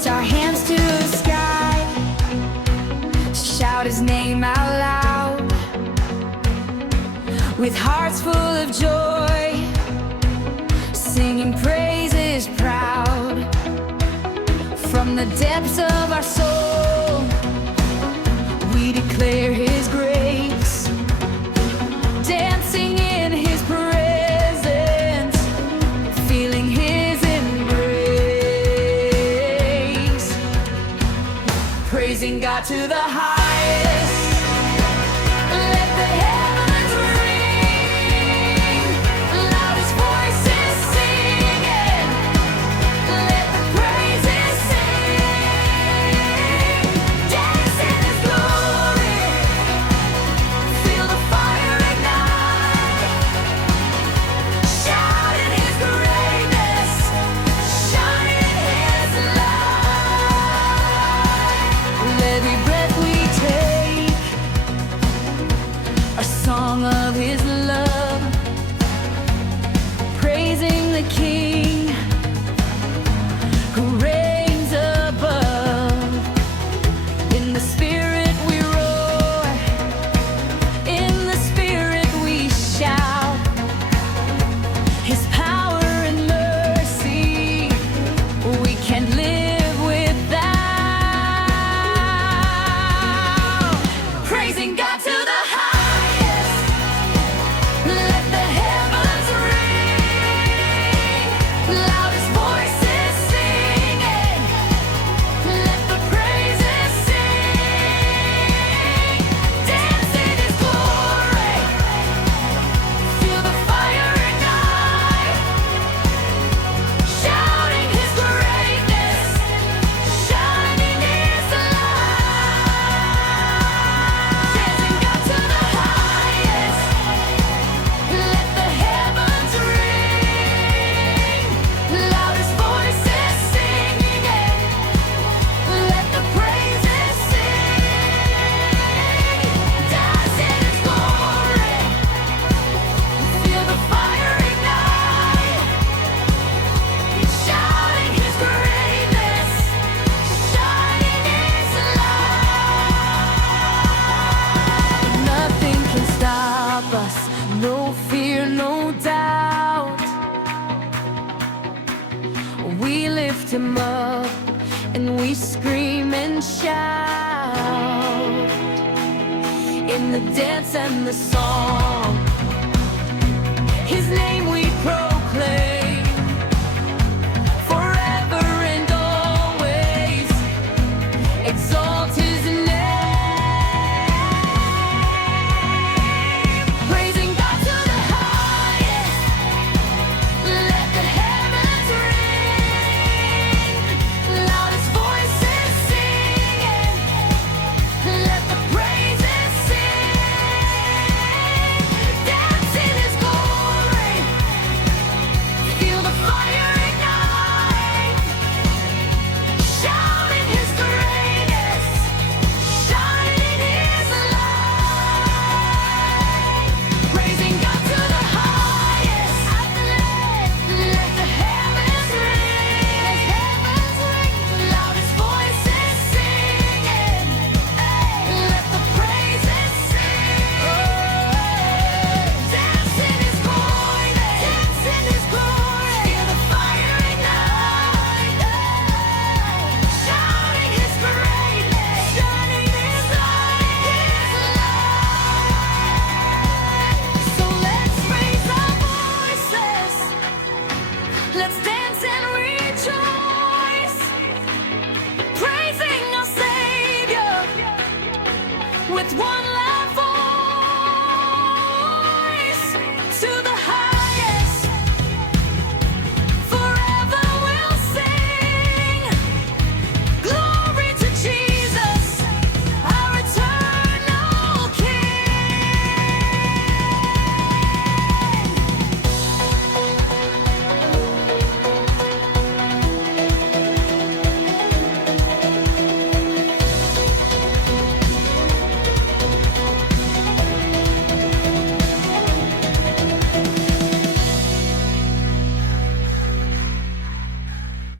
lift our hands to the sky, shout his name out loud, with hearts full of joy, singing praises proud. From the depths of our soul, we declare his grace, dancing in his presence, feeling his embrace, praising God to the highest. Let the heavens ring, loudest voices singing, let the praises sing, dance in his glory, feel the fire ignite, shout in his greatness, shine in his light. Every breath we take, a song of his love, praising the King who reigns above. In the Spirit we roar, in the Spirit we shout, his power and mercy we can't live without. Praising God to the highest, let the heavens ring, loudest voices singing, let the praises sing, dance in his glory, feel the fire ignite, shouting his greatness, shining his light. Praising God to the highest, let the heavens ring, loudest voices singing it, let the praises sing, dance in his glory, feel the fire ignite, shouting his greatness, shining his light. Nothing can stop us, no fear, no doubt. We lift him up and we scream and shout, in the dance and the song,